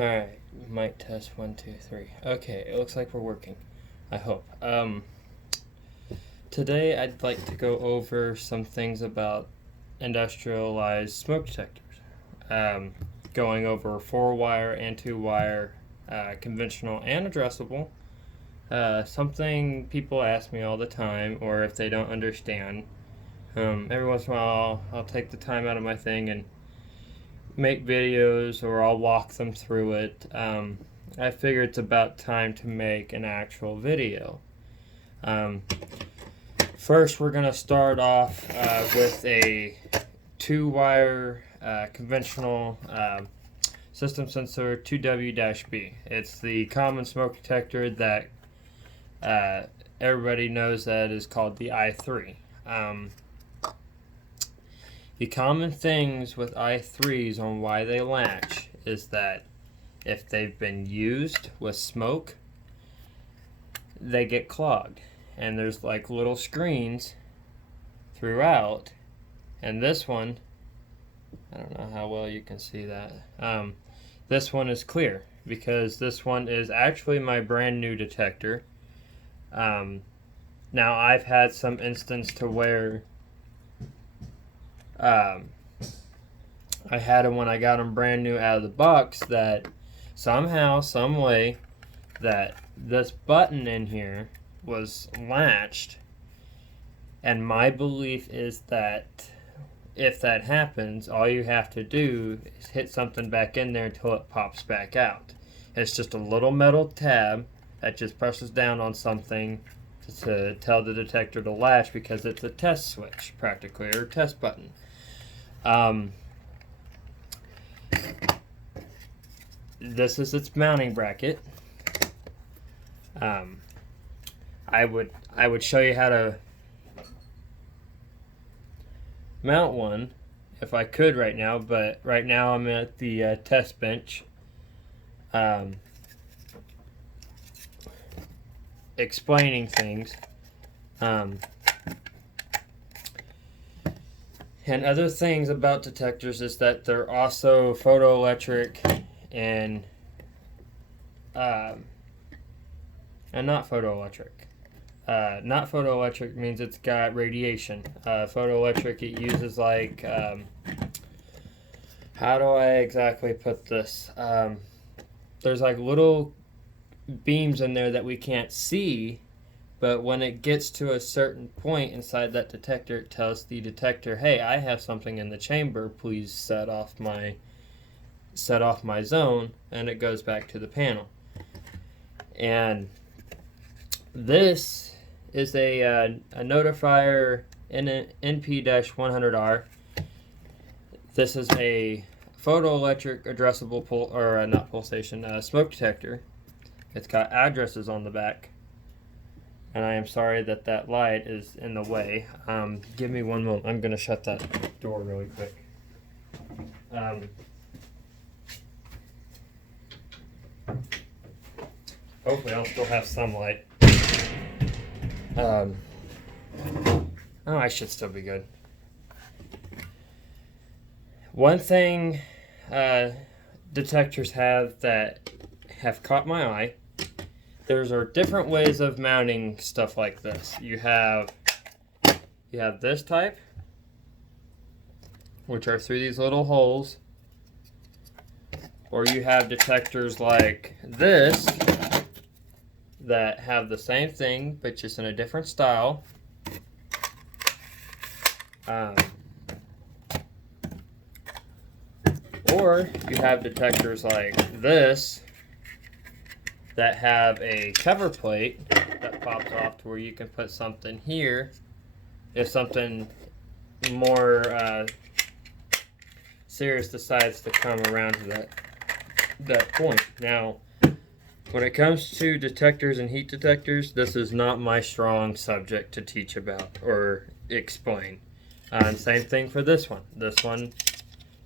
Alright, mic test 1, 2, 3. Okay, it looks like we're working. I hope. Today I'd like to go over some things about industrialized smoke detectors. Going over 4-wire and 2-wire, conventional and addressable. Something people ask me all the time, or if they don't understand. Every once in a while I'll take the time out of my thing and make videos, or I'll walk them through it. I figure it's about time to make an actual video. First, we're going to start off with a 2-wire conventional system sensor 2W-B. It's the common smoke detector that everybody knows that is called the i3. The common things with i3s on why they latch is that if they've been used with smoke, they get clogged. And there's like little screens throughout. And this one, I don't know how well you can see that. This one is clear because this one is actually my brand new detector. Now I've had some instance to where I had them when I got them brand new out of the box, that somehow, some way, that this button in here was latched, and my belief is that if that happens, all you have to do is hit something back in there until it pops back out. It's just a little metal tab that just presses down on something to tell the detector to latch, because it's a test switch practically, or test button. This is its mounting bracket. I would show you how to mount one if I could right now, but right now I'm at the test bench explaining things. And other things about detectors is that they're also photoelectric and not photoelectric. Not photoelectric means it's got radiation. Photoelectric, it uses like, how do I exactly put this? There's like little beams in there that we can't see, but when it gets to a certain point inside that detector, it tells the detector, hey, I have something in the chamber, please set off my zone, and it goes back to the panel. And this is a notifier NP-100R. This is a photoelectric addressable not pulsation, smoke detector. It's got addresses on the back. And I am sorry that that light is in the way. Give me one moment. I'm going to shut that door really quick. Hopefully I'll still have some light. Oh, I should still be good. One thing detectors have that have caught my eye, there's different ways of mounting stuff like this. You have this type, which are through these little holes, or you have detectors like this that have the same thing but just in a different style. Or you have detectors like this that have a cover plate that pops off to where you can put something here if something more serious decides to come around to that point. Now, when it comes to detectors and heat detectors, this is not my strong subject to teach about or explain. Same thing for this one. This one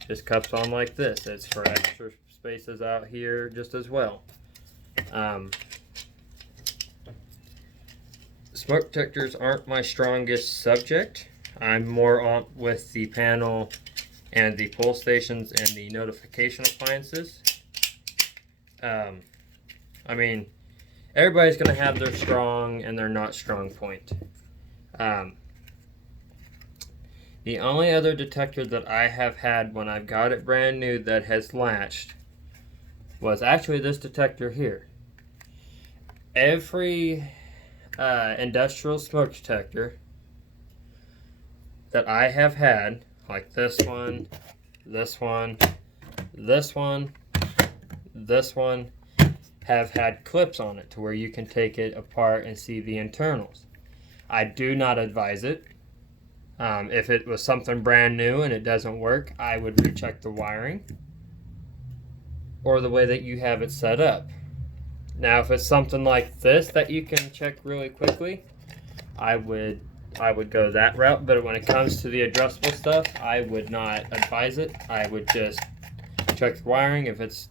just cups on like this. It's for extra spaces out here just as well. Smoke detectors aren't my strongest subject. I'm more on with the panel and the pull stations and the notification appliances. I mean, everybody's going to have their strong and their not strong point. The only other detector that I have had when I've got it brand new that has latched was actually this detector here. Every industrial smoke detector that I have had, like this one, this one, this one, this one, have had clips on it to where you can take it apart and see the internals. I do not advise it. If it was something brand new and it doesn't work, I would recheck the wiring or the way that you have it set up. Now, if it's something like this that you can check really quickly, I would go that route. But when it comes to the addressable stuff, I would not advise it. I would just check the wiring. If it's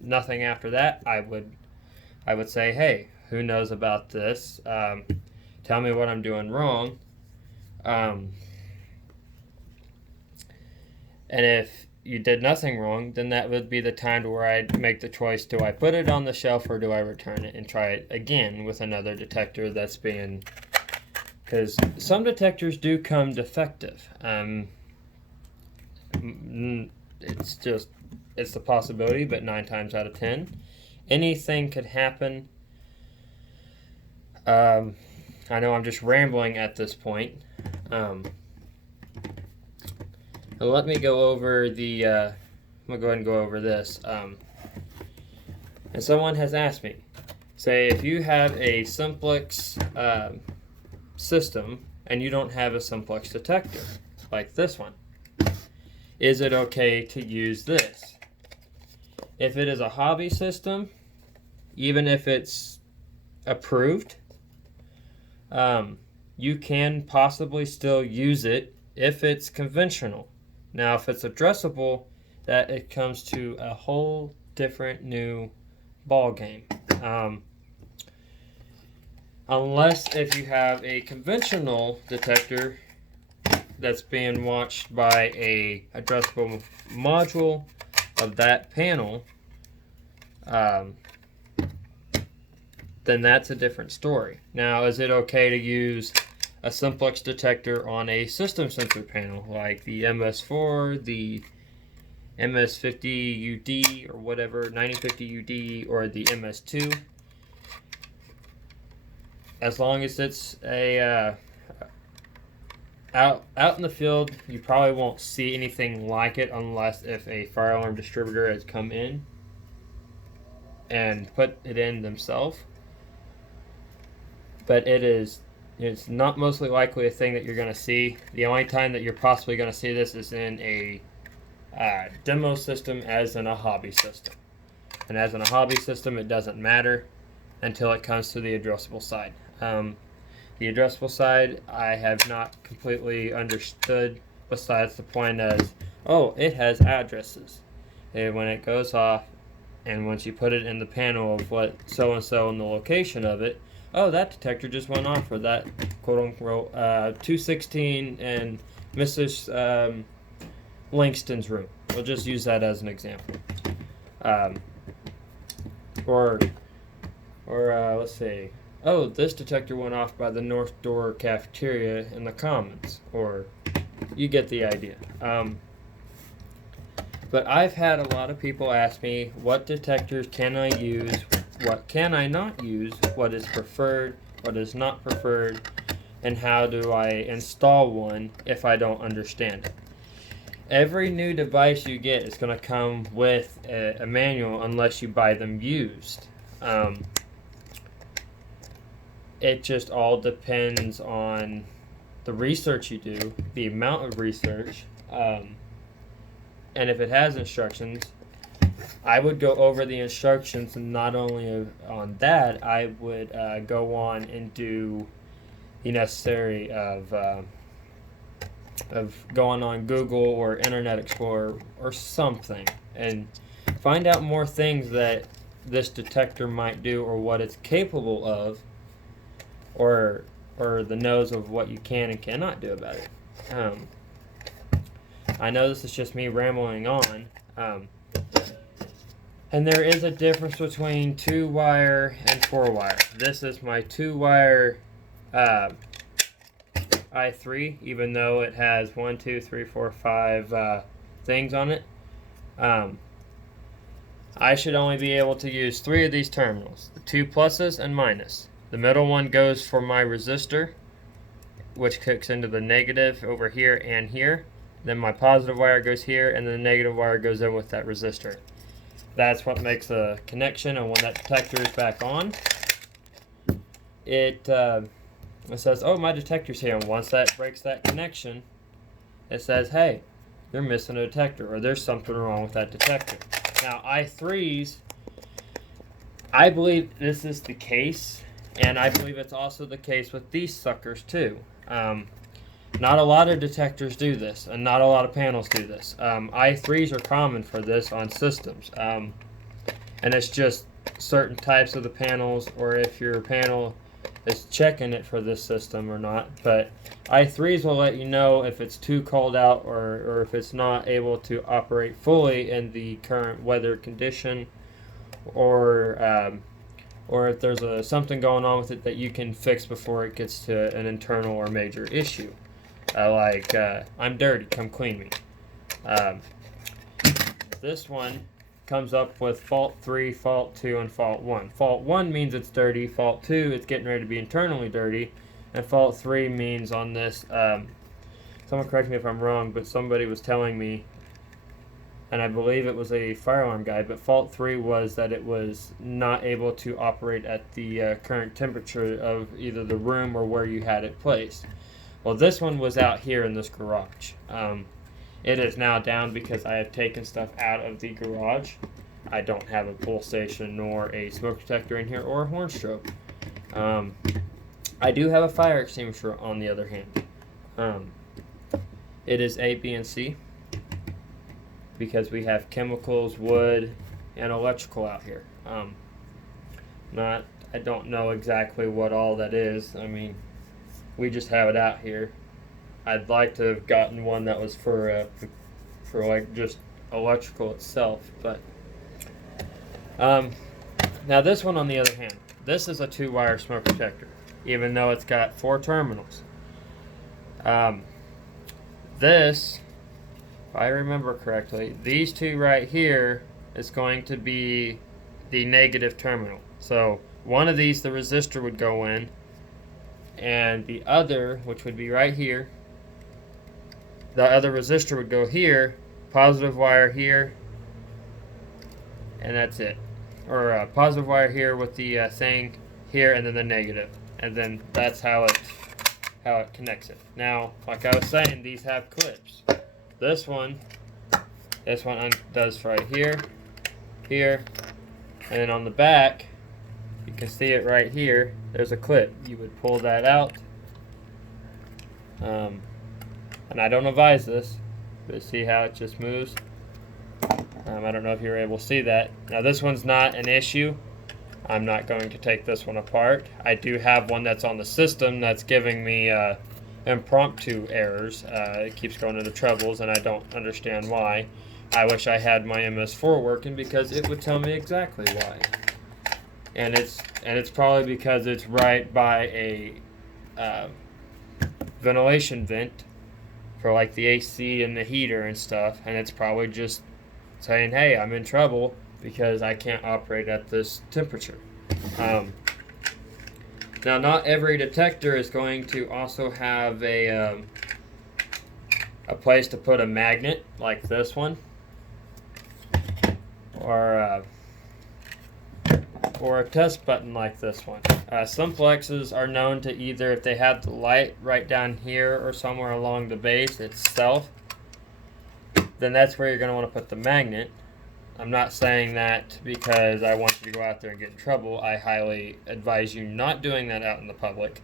nothing after that, I would say, hey, who knows about this? Tell me what I'm doing wrong. And if you did nothing wrong, then that would be the time to where I'd make the choice: do I put it on the shelf or do I return it and try it again with another detector that's being... Because some detectors do come defective. It's the possibility, but 9 times out of 10, anything could happen. I know I'm just rambling at this point. Let me go over the, I'm going to go ahead and go over this. And someone has asked me, say if you have a simplex system and you don't have a simplex detector, like this one, is it okay to use this? If it is a hobby system, even if it's approved, you can possibly still use it if it's conventional. Now, if it's addressable, that it comes to a whole different new ball game. Unless if you have a conventional detector that's being watched by a addressable module of that panel, then that's a different story. Now, is it okay to use a simplex detector on a system sensor panel like the MS4, the MS50UD, or whatever, 9050UD, or the MS2? As long as it's a out in the field, you probably won't see anything like it unless if a fire alarm distributor has come in and put it in themselves. But it's not mostly likely a thing that you're going to see. The only time that you're possibly going to see this is in a demo system, as in a hobby system. And as in a hobby system, it doesn't matter until it comes to the addressable side. The addressable side, I have not completely understood, besides the point as, oh, it has addresses. And when it goes off, and once you put it in the panel of what so-and-so and the location of it, oh, that detector just went off for that quote-unquote 216 in Mrs. Langston's room. We'll just use that as an example. Or let's see. Oh, this detector went off by the North Door cafeteria in the Commons. Or, you get the idea. But I've had a lot of people ask me, what detectors can I use? What can I not use? What is preferred? What is not preferred? And how do I install one if I don't understand it? Every new device you get is going to come with a manual unless you buy them used. It just all depends on the research you do, the amount of research, and if it has instructions, I would go over the instructions, and not only on that, I would go on and do the necessary of going on Google or Internet Explorer or something and find out more things that this detector might do, or what it's capable of, or the nose of what you can and cannot do about it. I know this is just me rambling on. And there is a difference between 2-wire and 4-wire. This is my 2-wire i3, even though it has 1, 2, 3, 4, 5 things on it. I should only be able to use 3 of these terminals, the 2 pluses and minus. The middle one goes for my resistor, which kicks into the negative over here and here. Then my positive wire goes here, and then the negative wire goes in with that resistor. That's what makes the connection, and when that detector is back on, it says, oh, my detector's here, and once that breaks that connection, it says, hey, you're missing a detector, or there's something wrong with that detector. Now, i3s, I believe this is the case, and I believe it's also the case with these suckers too. Not a lot of detectors do this, and not a lot of panels do this. i3s are common for this on systems, and it's just certain types of the panels, or if your panel is checking it for this system or not. But i3s will let you know if it's too cold out, or if it's not able to operate fully in the current weather condition, or if there's something going on with it that you can fix before it gets to an internal or major issue. I'm dirty, come clean me. This one comes up with fault 3, fault 2, and fault 1. Fault 1 means it's dirty, fault 2, it's getting ready to be internally dirty, and fault 3 means on this, someone correct me if I'm wrong, but somebody was telling me, and I believe it was a fire alarm guy, but fault 3 was that it was not able to operate at the current temperature of either the room or where you had it placed. Well, this one was out here in this garage. It is now down because I have taken stuff out of the garage. I don't have a pull station nor a smoke detector in here or a horn strobe. I do have a fire extinguisher on the other hand. It is A, B, and C because we have chemicals, wood, and electrical out here. I don't know exactly what all that is. I mean, we just have it out here. I'd like to have gotten one that was for like just electrical itself, but now this one on the other hand, this is a 2-wire smoke detector, even though it's got 4 terminals. This, if I remember correctly, these 2 right here is going to be the negative terminal. So one of these, the resistor would go in, and the other, which would be right here, the other resistor would go here, positive wire here, and that's it. Or positive wire here with the thing here, and then the negative, and then that's how it connects it. Now, like I was saying, these have clips. This one does right here, here, and then on the back, you can see it right here. There's a clip. You would pull that out. And I don't advise this, but see how it just moves? I don't know if you're able to see that. Now this one's not an issue. I'm not going to take this one apart. I do have one that's on the system that's giving me impromptu errors. It keeps going into troubles, and I don't understand why. I wish I had my MS4 working because it would tell me exactly why. And it's probably because it's right by a ventilation vent for like the AC and the heater and stuff, and it's probably just saying, hey, I'm in trouble because I can't operate at this temperature. Now, not every detector is going to also have a place to put a magnet like this one, or a test button like this one. Some plexes are known to either, if they have the light right down here or somewhere along the base itself, then that's where you're going to want to put the magnet. I'm not saying that because I want you to go out there and get in trouble. I highly advise you not doing that out in the public.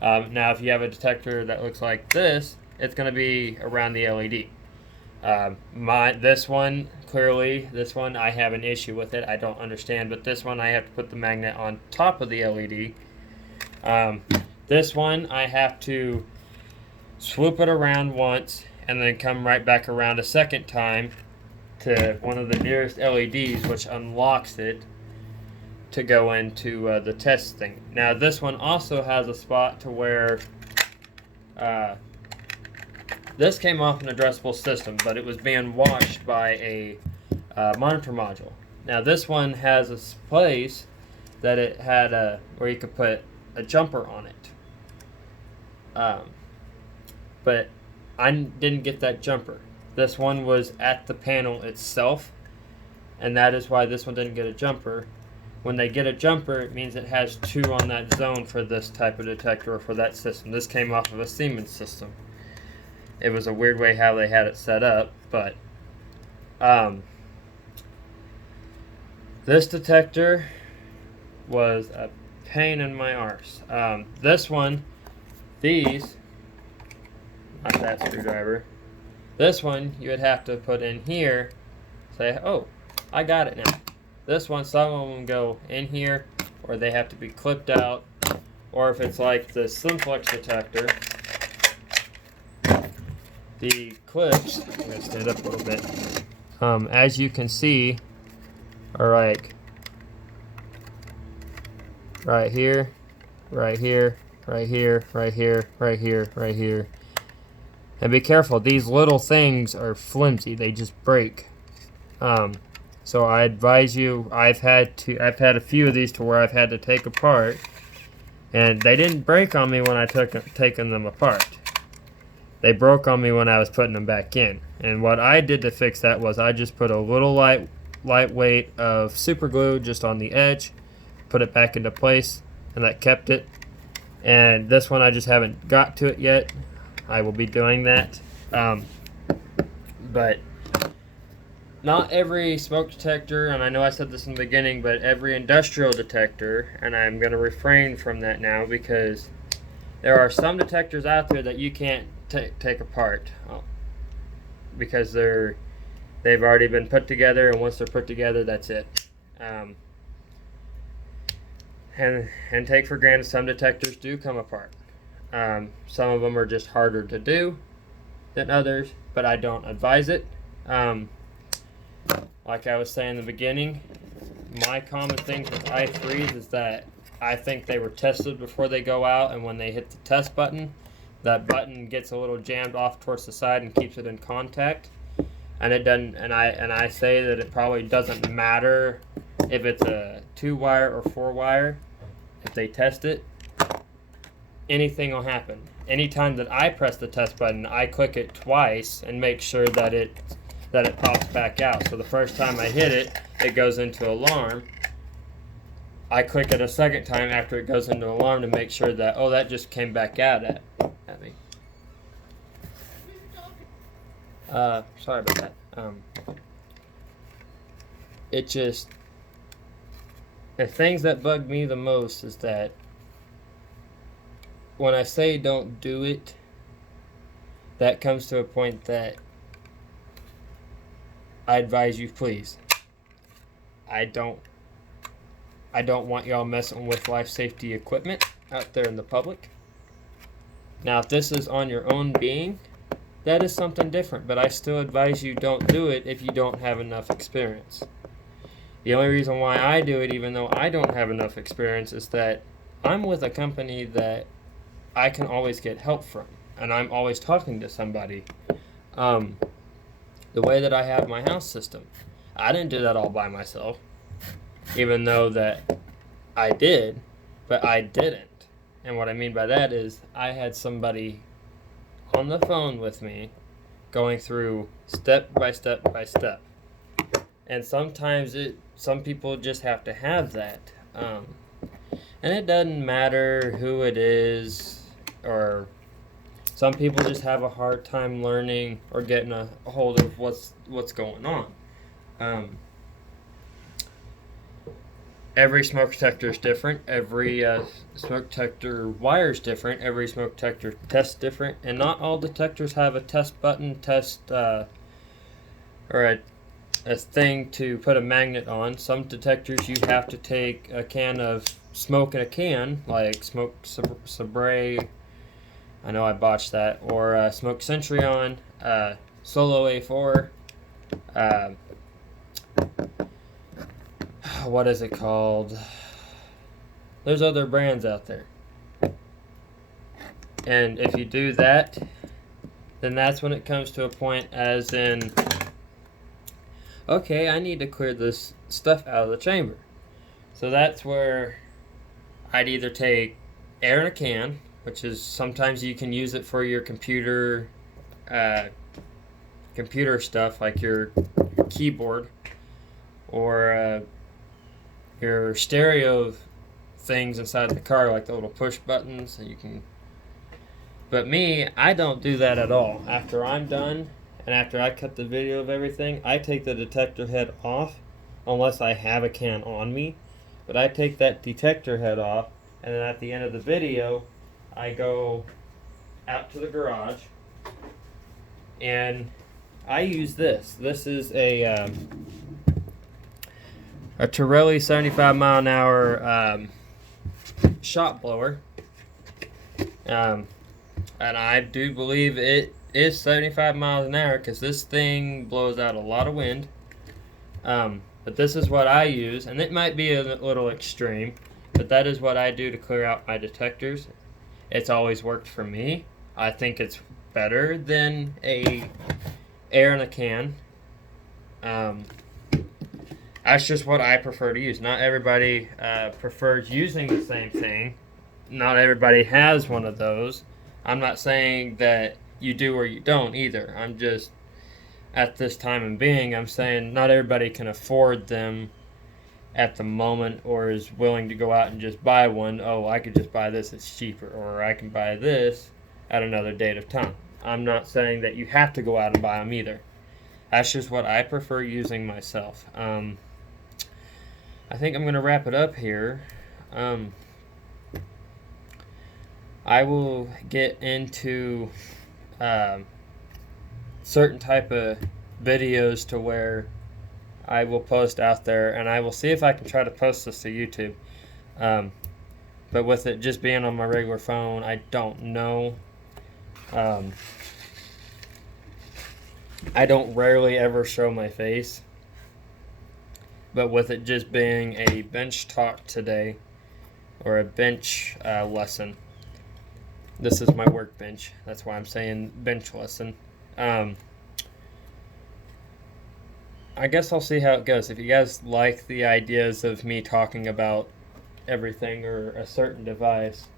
Now, if you have a detector that looks like this, it's going to be around the LED. This one, clearly, this one I have an issue with it. I don't understand, but this one I have to put the magnet on top of the LED. This one I have to swoop it around once and then come right back around a second time to one of the nearest LEDs, which unlocks it to go into the test thing. Now this one also has a spot to where this came off an addressable system, but it was being washed by a monitor module. Now this one has a place that it had where you could put a jumper on it. But I didn't get that jumper. This one was at the panel itself, and that is why this one didn't get a jumper. When they get a jumper, it means it has 2 on that zone for this type of detector or for that system. This came off of a Siemens system. It was a weird way how they had it set up, but this detector was a pain in my arse. This one, these, not that screwdriver, this one you would have to put in here, say, oh, I got it now. This one, some of them go in here, or they have to be clipped out, or if it's like the Slimflex detector, the clips, I'm going to stand up a little bit, as you can see, are like right here, right here, right here, right here, right here, right here. And be careful, these little things are flimsy, they just break. So I advise you, I've had a few of these to where I've had to take apart, and they didn't break on me when I taken them apart. They broke on me when I was putting them back in. And what I did to fix that was I just put a little lightweight of super glue just on the edge, put it back into place, and that kept it. And this one I just haven't got to it yet. I will be doing that. But not every smoke detector, and I know I said this in the beginning, but every industrial detector, and I'm going to refrain from that now because there are some detectors out there that you can't take apart because they've already been put together, and once they're put together, that's it. And take for granted some detectors do come apart. Some of them are just harder to do than others, but I don't advise it. Like I was saying in the beginning, my common thing with i3s is that I think they were tested before they go out, and when they hit the test button, that button gets a little jammed off towards the side and keeps it in contact. And it doesn't. And I say that it probably doesn't matter if it's a 2-wire or 4-wire. If they test it, anything will happen. Anytime that I press the test button, I click it twice and make sure that it pops back out. So the first time I hit it, it goes into alarm. I click it a second time after it goes into alarm to make sure that, oh, that just came back out at me. Sorry about that. It just, the things that bug me the most is that when I say don't do it, that comes to a point that I advise you, please. I don't want y'all messing with life safety equipment out there in the public. Now, if this is on your own being, that is something different, but I still advise you don't do it if you don't have enough experience. The only reason why I do it, even though I don't have enough experience, is that I'm with a company that I can always get help from, and I'm always talking to somebody. The way that I have my house system, I didn't do that all by myself, even though that I did, but I didn't. And what I mean by that is I had somebody on the phone with me going through step by step by step. And sometimes some people just have to have that. And it doesn't matter who it is, or some people just have a hard time learning or getting a hold of what's going on. Every smoke detector is different. Every smoke detector wire is different. Every smoke detector test different, and not all detectors have a test button, or a thing to put a magnet on. Some detectors you have to take a can of smoke in a can, like Smoke Sabre. I know I botched that, or Smoke Centurion, Solo A4. what is it called? There's other brands out there. And if you do that, then that's when it comes to a point as in, okay, I need to clear this stuff out of the chamber. So that's where I'd either take air in a can, which is sometimes you can use it for your computer stuff, like your keyboard or your stereo things inside the car, like the little push buttons, and you can. But me, I don't do that at all. After I'm done, and after I cut the video of everything, I take the detector head off, unless I have a can on me. But I take that detector head off, and then at the end of the video, I go out to the garage, and I use this. This is a Torelli 75 mile an hour shot blower. And I do believe it is 75 miles an hour because this thing blows out a lot of wind. But this is what I use, and it might be a little extreme, but that is what I do to clear out my detectors. It's always worked for me. I think it's better than a air in a can. That's just what I prefer to use. Not everybody prefers using the same thing. Not everybody has one of those. I'm not saying that you do or you don't either. I'm just, at this time and being, I'm saying not everybody can afford them at the moment or is willing to go out and just buy one. Oh, I could just buy this, it's cheaper. Or I can buy this at another date of time. I'm not saying that you have to go out and buy them either. That's just what I prefer using myself. I think I'm going to wrap it up here. I will get into certain type of videos to where I will post out there, and I will see if I can try to post this to YouTube. But with it just being on my regular phone, I don't know. I don't rarely ever show my face. But with it just being a bench talk today, or a bench lesson, this is my workbench. That's why I'm saying bench lesson. I guess I'll see how it goes. If you guys like the ideas of me talking about everything or a certain device,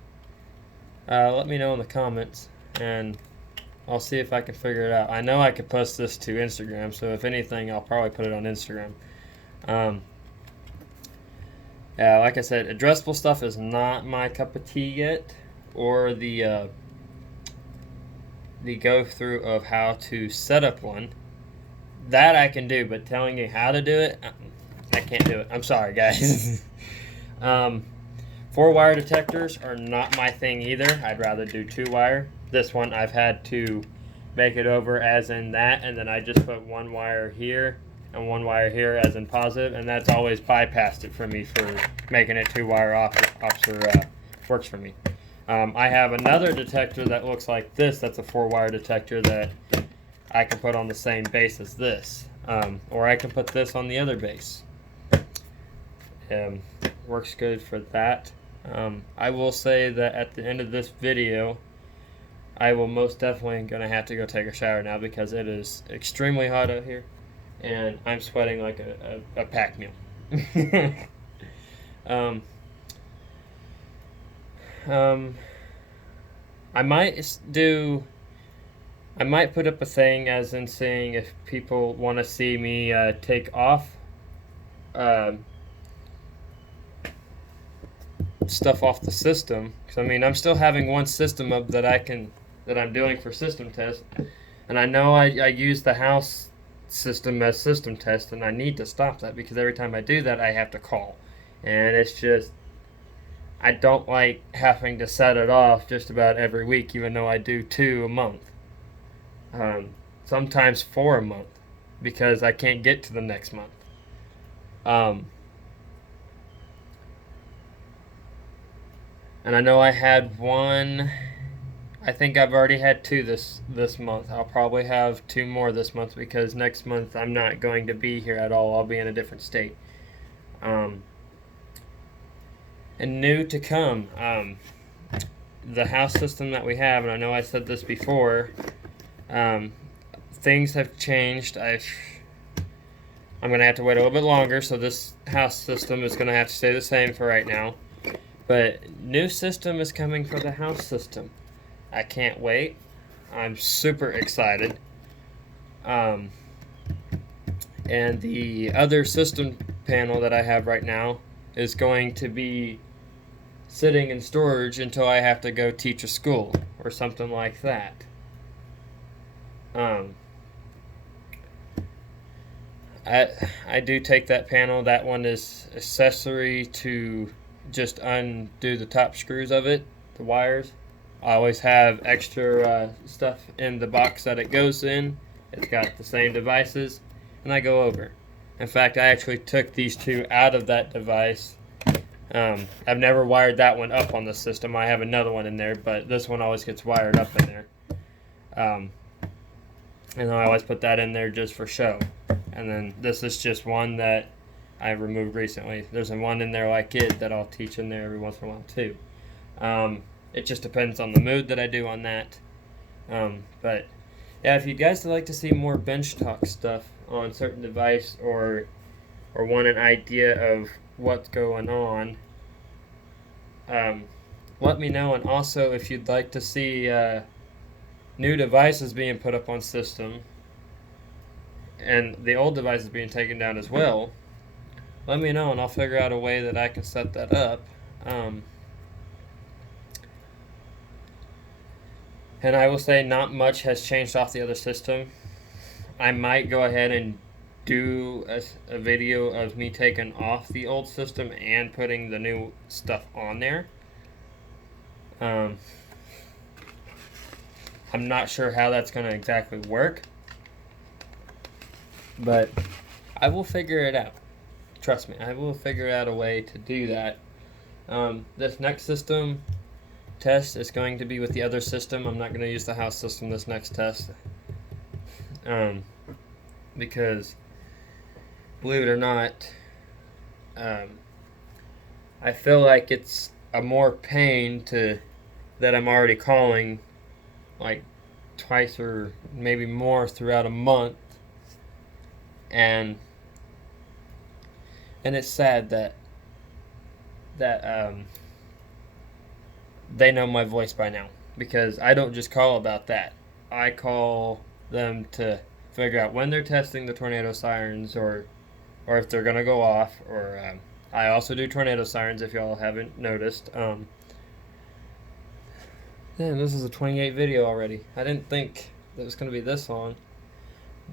let me know in the comments, and I'll see if I can figure it out. I know I could post this to Instagram, so if anything, I'll probably put it on Instagram. Yeah, like I said, addressable stuff is not my cup of tea yet, or the go through of how to set up one. That I can do, but telling you how to do it, I can't do it. I'm sorry, guys. 4-wire detectors are not my thing either. I'd rather do 2-wire. This one I've had to make it over as in that, and then I just put 1 wire here and 1 wire here as in positive, and that's always bypassed it for me for making it 2-wire officer works for me. I have another detector that looks like this. That's a 4-wire detector that I can put on the same base as this, or I can put this on the other base. Works good for that. I will say that at the end of this video, I will most definitely gonna have to go take a shower now because it is extremely hot out here, and I'm sweating like a pack mule. I might put up a thing as in seeing if people want to see me take off stuff off the system. Because I mean, I'm still having one system up that I'm doing for system test, and I know I use the house system as system test, and I need to stop that because every time I do that, I have to call, and it's just. I don't like having to set it off just about every week, even though I do 2 a month. Sometimes 4 a month, because I can't get to the next month. And I know I had one. I think I've already had 2 this month. I'll probably have 2 more this month because next month I'm not going to be here at all. I'll be in a different state. And new to come, the house system that we have, and I know I said this before, things have changed. I'm going to have to wait a little bit longer, so this house system is going to have to stay the same for right now. But new system is coming for the house system. I can't wait. I'm super excited. And the other system panel that I have right now is going to be sitting in storage until I have to go teach a school or something like that. I do take that panel. That one is accessory to just undo the top screws of it, the wires. I always have extra stuff in the box that it goes in. It's got the same devices, and I go over. In fact, I actually took these two out of that device. I've never wired that one up on the system. I have another one in there, but this one always gets wired up in there. And I always put that in there just for show. And then this is just one that I removed recently. There's one in there like it that I'll teach in there every once in a while too. It just depends on the mood that I do on that. But yeah, if you guys would like to see more bench talk stuff on certain device or want an idea of what's going on, let me know. And also, if you'd like to see new devices being put up on system and the old devices being taken down as well, let me know and I'll figure out a way that I can set that up. And I will say not much has changed off the other system. I might go ahead and do a video of me taking off the old system and putting the new stuff on there. I'm not sure how that's going to exactly work, but I will figure it out. Trust me, I will figure out a way to do that. This next system test is going to be with the other system. I'm not going to use the house system this next test. Because, believe it or not, I feel like it's a more pain that I'm already calling like twice or maybe more throughout a month, and it's sad that they know my voice by now, because I don't just call about that. I call them to figure out when they're testing the tornado sirens or if they're gonna go off, or I also do tornado sirens if y'all haven't noticed. Man, this is a 28 video already. I didn't think it was going to be this long,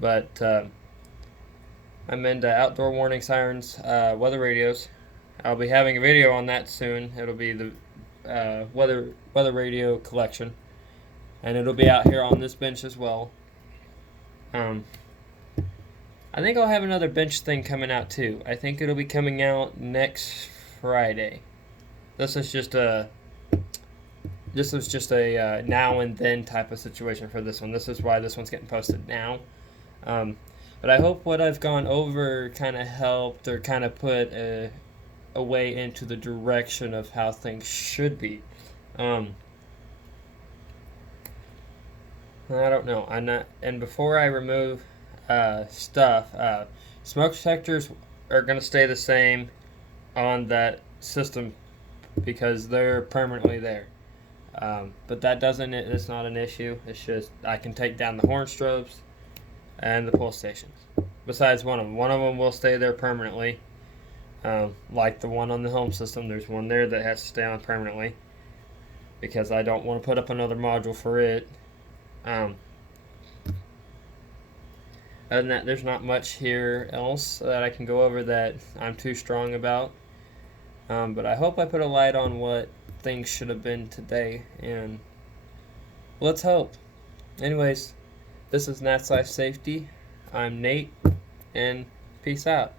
but I'm into outdoor warning sirens, weather radios. I'll be having a video on that soon. It'll be the weather radio collection, and it'll be out here on this bench as well. I think I'll have another bench thing coming out too. I think it'll be coming out next Friday. This was just a now and then type of situation for this one. This is why this one's getting posted now. But I hope what I've gone over kind of helped or kind of put a way into the direction of how things should be. I don't know. And before I remove stuff, smoke detectors are going to stay the same on that system because they're permanently there. But it's not an issue. It's just I can take down the horn strobes and the pull stations. Besides one of them. One of them will stay there permanently. Like the one on the home system, there's one there that has to stay on permanently because I don't want to put up another module for it. Other than that, there's not much here else that I can go over that I'm too strong about. But I hope I put a light on what things should have been today, and let's hope. Anyways, this is Nat's Life Safety. I'm Nate, and peace out.